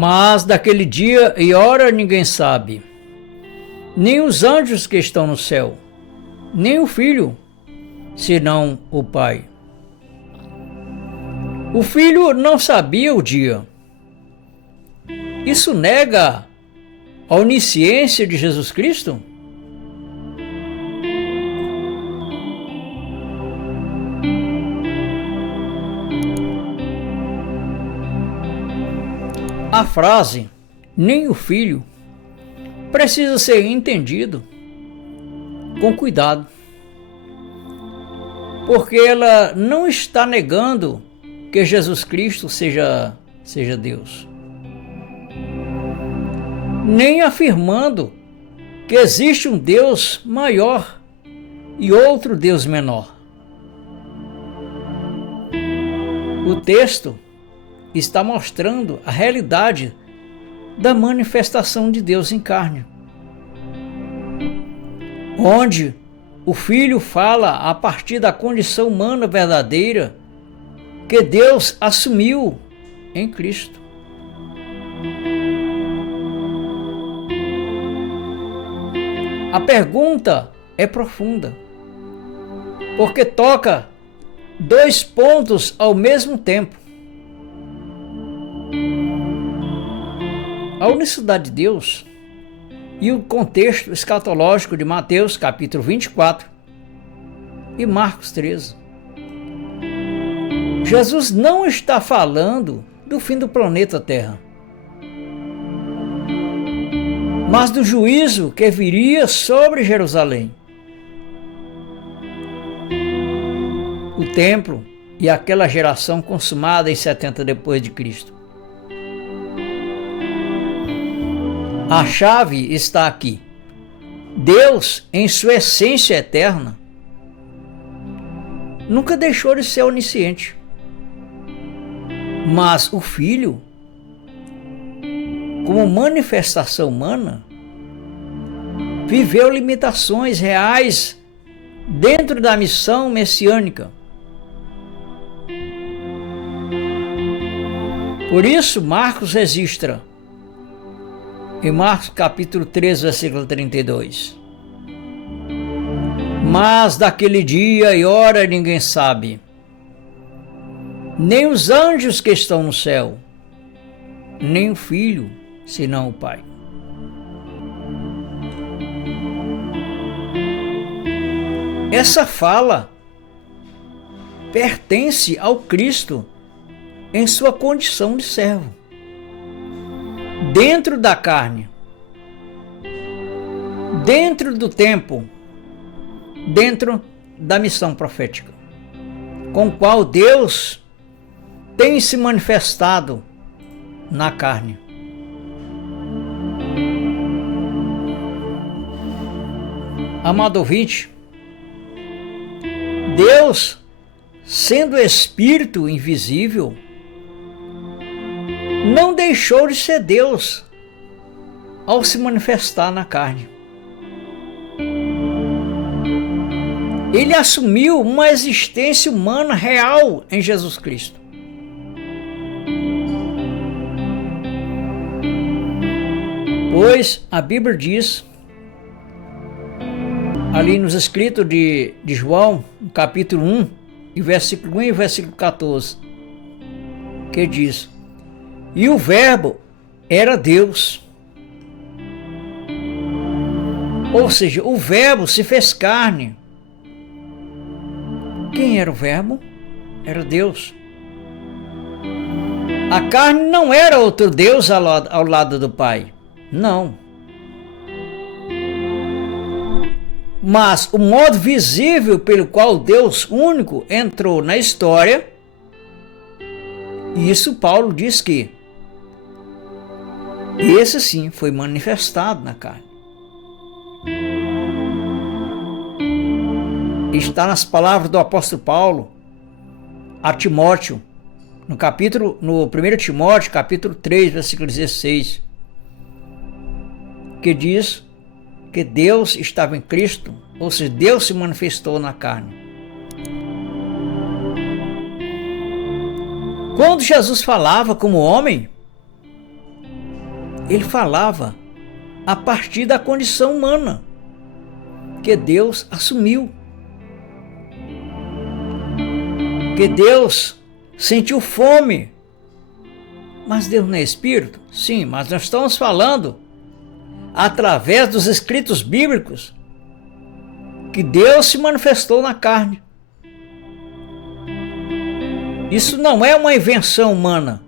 Mas daquele dia e hora ninguém sabe, nem os anjos que estão no céu, nem o Filho, senão o Pai. O Filho não sabia o dia. Isso nega a onisciência de Jesus Cristo? A frase, nem o Filho, precisa ser entendido com cuidado, porque ela não está negando que Jesus Cristo seja Deus, nem afirmando que existe um Deus maior e outro Deus menor. O texto está mostrando a realidade da manifestação de Deus em carne, onde o Filho fala a partir da condição humana verdadeira que Deus assumiu em Cristo. A pergunta é profunda, porque toca dois pontos ao mesmo tempo: a unicidade de Deus e o contexto escatológico de Mateus capítulo 24 e Marcos 13. Jesus não está falando do fim do planeta Terra, mas do juízo que viria sobre Jerusalém, o templo e aquela geração consumada em 70 depois de Cristo. A chave está aqui. Deus, em sua essência eterna, nunca deixou de ser onisciente. Mas o Filho, como manifestação humana, viveu limitações reais dentro da missão messiânica. Por isso, Marcos registra em Marcos capítulo 13, versículo 32. Mas daquele dia e hora ninguém sabe, nem os anjos que estão no céu, nem o Filho, senão o Pai. Essa fala pertence ao Cristo em sua condição de servo, dentro da carne, dentro do tempo, dentro da missão profética, com o qual Deus tem se manifestado na carne. Amado ouvinte, Deus, sendo Espírito invisível, não deixou de ser Deus ao se manifestar na carne. Ele assumiu uma existência humana real em Jesus Cristo. Pois a Bíblia diz, ali nos escritos de João, no capítulo 1, e versículo 1 e versículo 14, que diz: e o Verbo era Deus. Ou seja, o Verbo se fez carne. Quem era o Verbo? Era Deus. A carne não era outro Deus ao lado do Pai. Não. Mas o modo visível pelo qual Deus único entrou na história, isso Paulo diz que esse sim foi manifestado na carne. Está nas palavras do apóstolo Paulo a Timóteo, no 1 Timóteo, capítulo 3, versículo 16, que diz que Deus estava em Cristo, ou seja, Deus se manifestou na carne. Quando Jesus falava como homem, ele falava a partir da condição humana que Deus assumiu. Que Deus sentiu fome. Mas Deus não é espírito? Sim, mas nós estamos falando através dos escritos bíblicos que Deus se manifestou na carne. Isso não é uma invenção humana.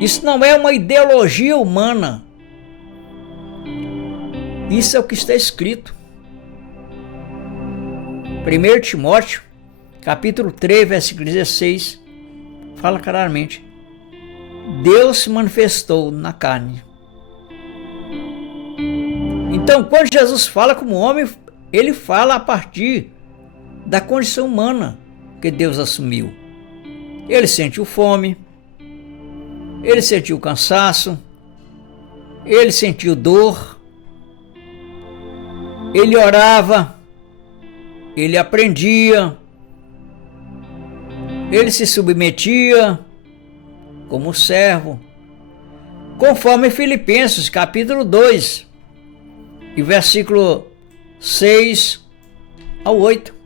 Isso não é uma ideologia humana. Isso é o que está escrito. 1 Timóteo, capítulo 3, versículo 16, fala claramente: Deus se manifestou na carne. Então, quando Jesus fala como homem, ele fala a partir da condição humana que Deus assumiu. Ele sentiu fome, ele sentiu cansaço, ele sentiu dor, ele orava, ele aprendia, ele se submetia como servo, conforme Filipenses capítulo 2, e versículo 6 ao 8.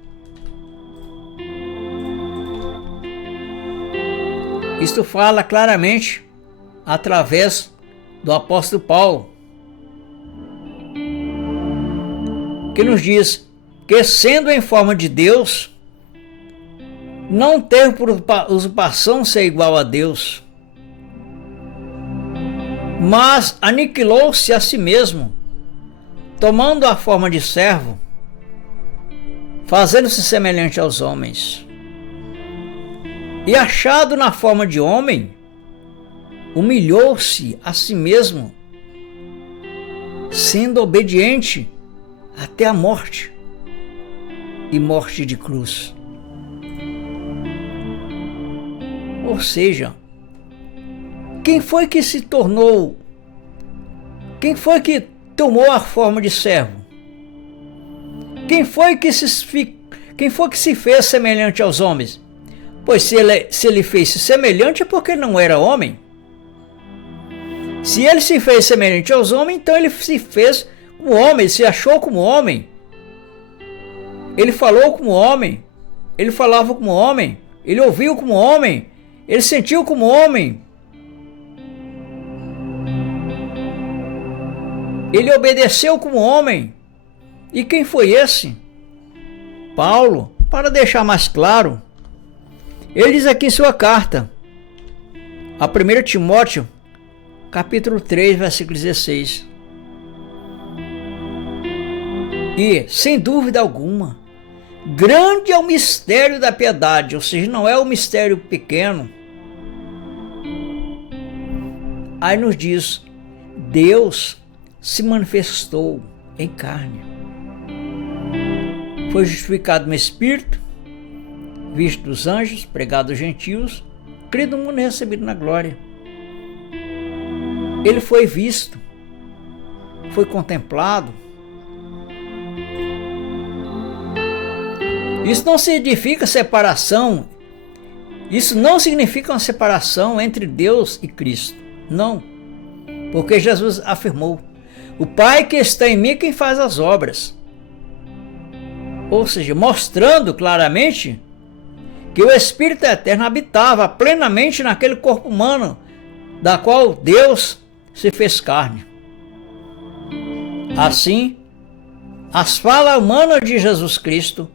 Isto fala claramente através do apóstolo Paulo, que nos diz que, sendo em forma de Deus, não teve por usurpação ser igual a Deus, mas aniquilou-se a si mesmo, tomando a forma de servo, fazendo-se semelhante aos homens. E achado na forma de homem, humilhou-se a si mesmo, sendo obediente até a morte, e morte de cruz. Ou seja, quem foi que se tornou, quem foi que tomou a forma de servo? Quem foi que se fez semelhante aos homens? Pois se ele fez-se semelhante é porque não era homem. Se ele se fez semelhante aos homens, então ele se fez como homem, se achou como homem. Ele falou como homem, ele falava como homem, ele ouviu como homem, ele sentiu como homem. Ele obedeceu como homem. E quem foi esse? Paulo, para deixar mais claro, ele diz aqui em sua carta, a 1 Timóteo, capítulo 3, versículo 16. E, sem dúvida alguma, grande é o mistério da piedade, ou seja, não é um mistério pequeno. Aí nos diz, Deus se manifestou em carne. Foi justificado no Espírito, visto dos anjos, pregado aos gentios, crido no mundo e recebido na glória. Ele foi visto, foi contemplado. Isso não significa separação. Isso não significa uma separação entre Deus e Cristo. Não. Porque Jesus afirmou: o Pai que está em mim é quem faz as obras. Ou seja, mostrando claramente que o Espírito Eterno habitava plenamente naquele corpo humano, da qual Deus se fez carne. Assim, as falas humanas de Jesus Cristo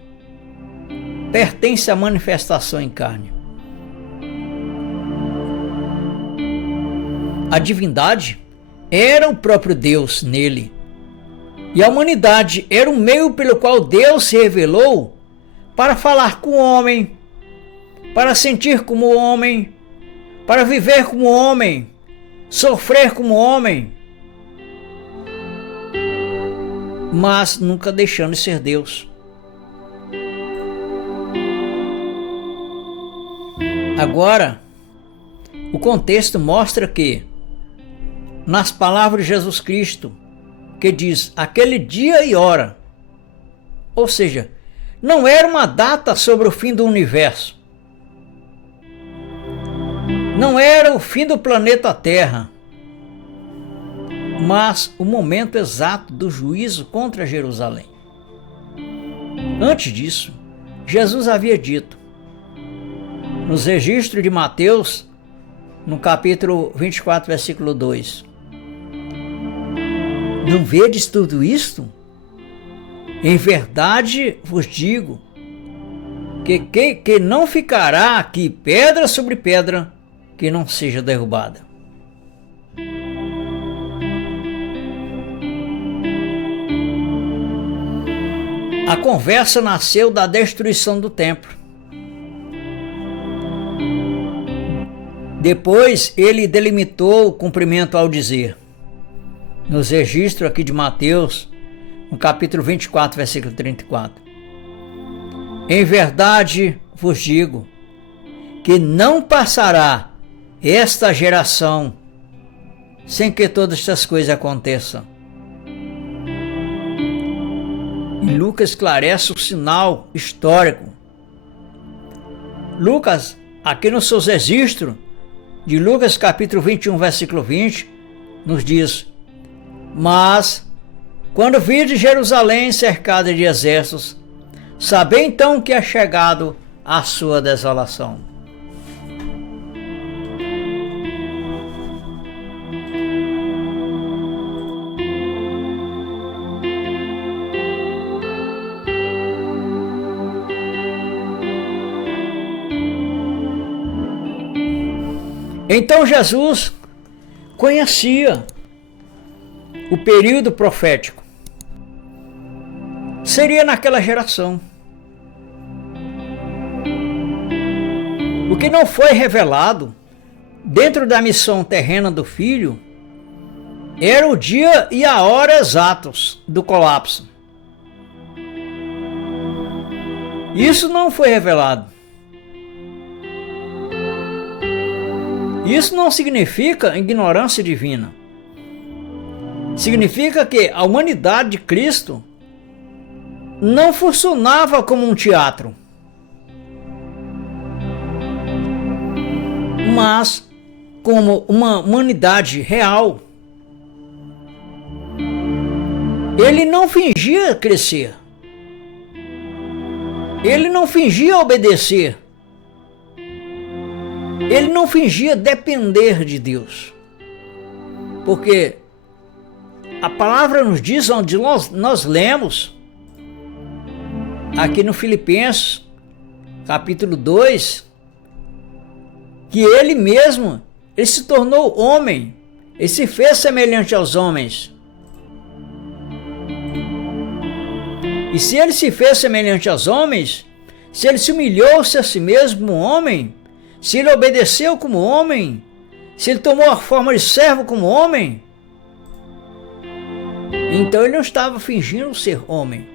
pertencem à manifestação em carne. A divindade era o próprio Deus nele, e a humanidade era o meio pelo qual Deus se revelou para falar com o homem, para sentir como o homem, para viver como o homem, sofrer como o homem, mas nunca deixando de ser Deus. Agora, o contexto mostra que, nas palavras de Jesus Cristo, que diz aquele dia e hora, ou seja, não era uma data sobre o fim do universo, Não era o fim do planeta Terra, mas o momento exato do juízo contra Jerusalém. Antes disso, Jesus havia dito, nos registros de Mateus, no capítulo 24, versículo 2, não vedes tudo isto? Em verdade vos digo, que não ficará aqui pedra sobre pedra que não seja derrubada. A conversa nasceu da destruição do templo. Depois ele delimitou o cumprimento ao dizer, nos registros aqui de Mateus, no capítulo 24, versículo 34. Em verdade vos digo, que não passará esta geração sem que todas estas coisas aconteçam. E Lucas esclarece o sinal histórico. Lucas, aqui nos seus registros, de Lucas capítulo 21, versículo 20, nos diz, mas, quando vide Jerusalém cercada de exércitos, sabei então que é chegado a sua desolação. Então Jesus conhecia o período profético. Seria naquela geração. O que não foi revelado dentro da missão terrena do Filho era o dia e a hora exatos do colapso. Isso não foi revelado. Isso não significa ignorância divina. Significa que a humanidade de Cristo não funcionava como um teatro, mas como uma humanidade real. Ele não fingia crescer. Ele não fingia obedecer. Ele não fingia depender de Deus. Porque a palavra nos diz, onde nós lemos, aqui no Filipenses, capítulo 2, que ele mesmo, ele se tornou homem, ele se fez semelhante aos homens. E se ele se fez semelhante aos homens, se ele se humilhou-se a si mesmo como homem, se ele obedeceu como homem, se ele tomou a forma de servo como homem, então ele não estava fingindo ser homem.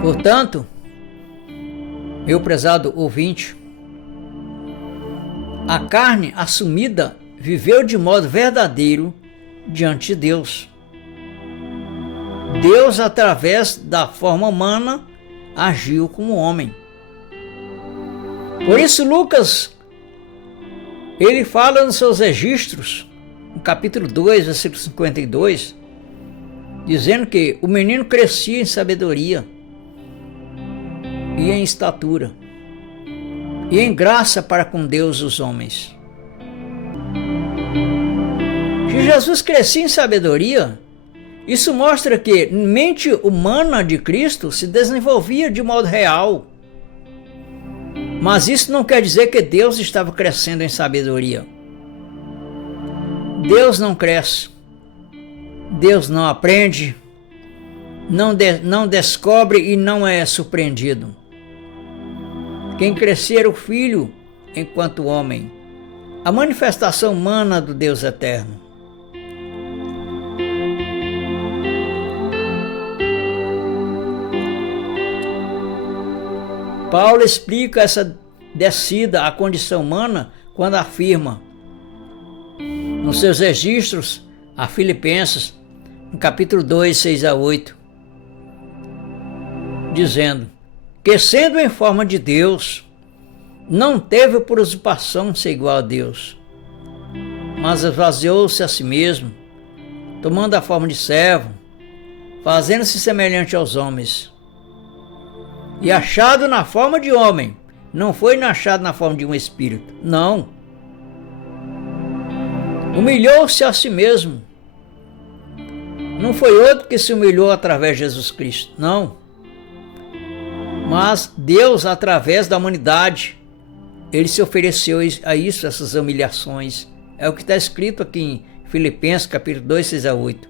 Portanto, meu prezado ouvinte, a carne assumida viveu de modo verdadeiro diante de Deus. Deus, através da forma humana, agiu como homem. Por isso, Lucas, ele fala nos seus registros, no capítulo 2, versículo 52, dizendo que o menino crescia em sabedoria e em estatura e em graça para com Deus e os homens. Se Jesus crescia em sabedoria, isso mostra que a mente humana de Cristo se desenvolvia de modo real. Mas isso não quer dizer que Deus estava crescendo em sabedoria. Deus não cresce. Deus não aprende. Não descobre e não é surpreendido. Quem crescer o Filho enquanto homem, a manifestação humana do Deus eterno. Paulo explica essa descida à condição humana quando afirma, nos seus registros a Filipenses, no capítulo 2, 6 a 8, dizendo que, sendo em forma de Deus, não teve por usurpação ser igual a Deus, mas esvaziou-se a si mesmo, tomando a forma de servo, fazendo-se semelhante aos homens. E achado na forma de homem, não foi achado na forma de um espírito, não. Humilhou-se a si mesmo. Não foi outro que se humilhou através de Jesus Cristo, não. Mas Deus, através da humanidade, Ele se ofereceu a isso, essas humilhações. É o que está escrito aqui em Filipenses, capítulo 2, 6 a 8.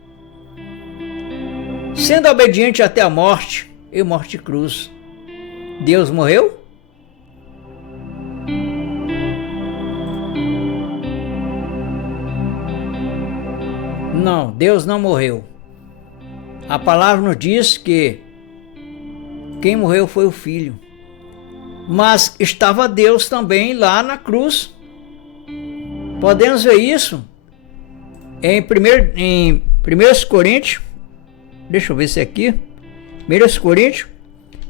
Sendo obediente até a morte, e morte de cruz. Deus morreu? Não, Deus não morreu. A palavra nos diz que quem morreu foi o Filho. Mas estava Deus também lá na cruz. Podemos ver isso em 1 Coríntios. Deixa eu ver se é aqui. 1 Coríntios,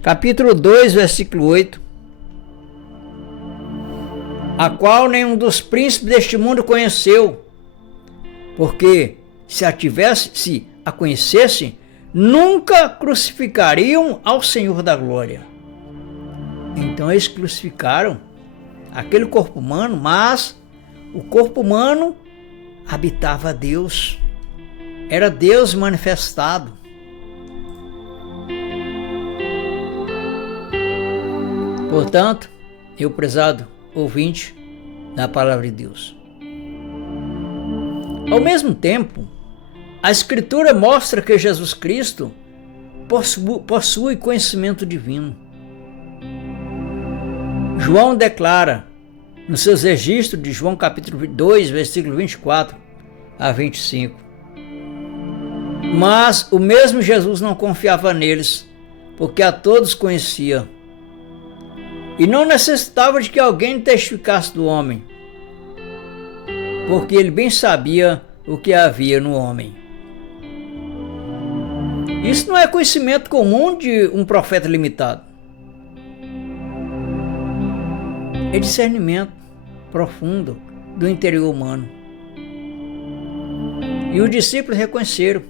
capítulo 2, versículo 8. A qual nenhum dos príncipes deste mundo conheceu. Porque se a conhecessem, nunca crucificariam ao Senhor da glória. Então eles crucificaram aquele corpo humano, mas o corpo humano habitava Deus. Era Deus manifestado. Portanto, meu prezado ouvinte da palavra de Deus, ao mesmo tempo, a Escritura mostra que Jesus Cristo possui conhecimento divino. João declara nos seus registros de João capítulo 2, versículo 24 a 25. Mas o mesmo Jesus não confiava neles, porque a todos conhecia. E não necessitava de que alguém testificasse do homem, porque ele bem sabia o que havia no homem. Isso não é conhecimento comum de um profeta limitado. É discernimento profundo do interior humano. E os discípulos reconheceram.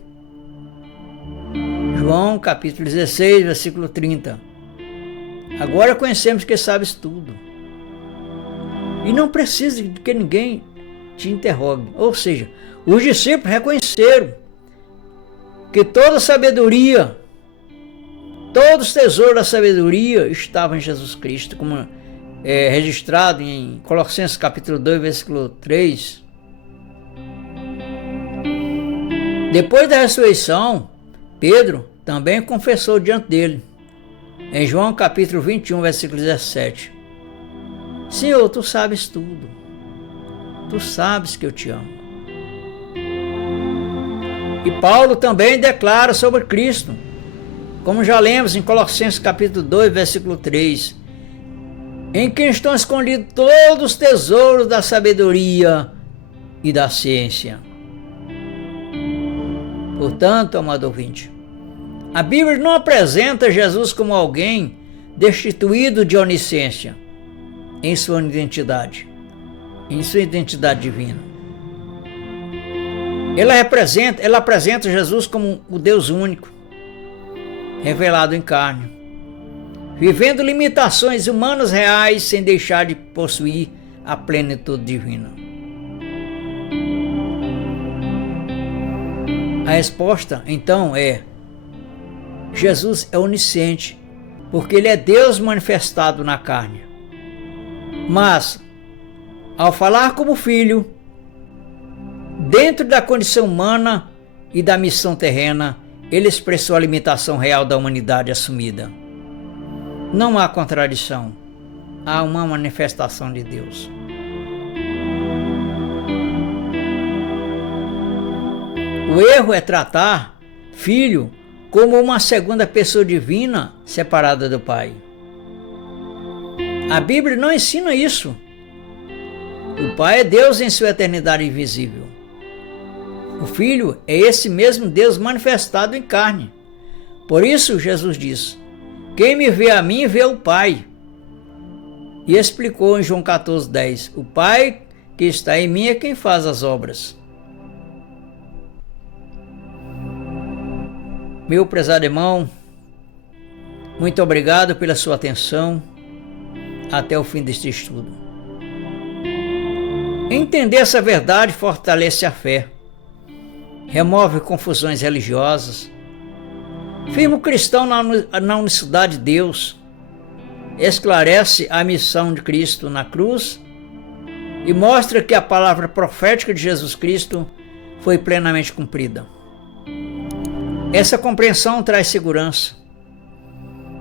João capítulo 16, versículo 30. Agora conhecemos que sabes tudo. E não precisa que ninguém te interrogue. Ou seja, os discípulos reconheceram que toda a sabedoria, todos os tesouros da sabedoria estavam em Jesus Cristo, como é registrado em Colossenses capítulo 2, versículo 3. Depois da ressurreição, Pedro também confessou diante dele, em João capítulo 21, versículo 17. Senhor, tu sabes tudo. Tu sabes que eu te amo. E Paulo também declara sobre Cristo, como já lemos em Colossenses capítulo 2, versículo 3, em quem estão escondidos todos os tesouros da sabedoria e da ciência. Portanto, amado ouvinte, a Bíblia não apresenta Jesus como alguém destituído de onisciência em sua identidade divina. Ela apresenta Jesus como o Deus único, revelado em carne, vivendo limitações humanas reais sem deixar de possuir a plenitude divina. A resposta, então, é: Jesus é onisciente, porque Ele é Deus manifestado na carne. Mas, ao falar como filho, dentro da condição humana e da missão terrena, Ele expressou a limitação real da humanidade assumida. Não há contradição, há uma manifestação de Deus. O erro é tratar filho como uma segunda pessoa divina separada do Pai. A Bíblia não ensina isso. O Pai é Deus em sua eternidade invisível. O Filho é esse mesmo Deus manifestado em carne. Por isso Jesus diz: Quem me vê a mim, vê o Pai. E explicou em João 14:10, o Pai que está em mim é quem faz as obras. Meu prezado irmão, muito obrigado pela sua atenção até o fim deste estudo. Entender essa verdade fortalece a fé, remove confusões religiosas, firma o cristão na unicidade de Deus, esclarece a missão de Cristo na cruz e mostra que a palavra profética de Jesus Cristo foi plenamente cumprida. Essa compreensão traz segurança,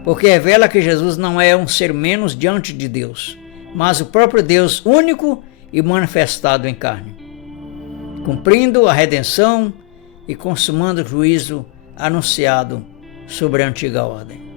porque revela que Jesus não é um ser menos diante de Deus, mas o próprio Deus único e manifestado em carne, cumprindo a redenção e consumando o juízo anunciado sobre a antiga ordem.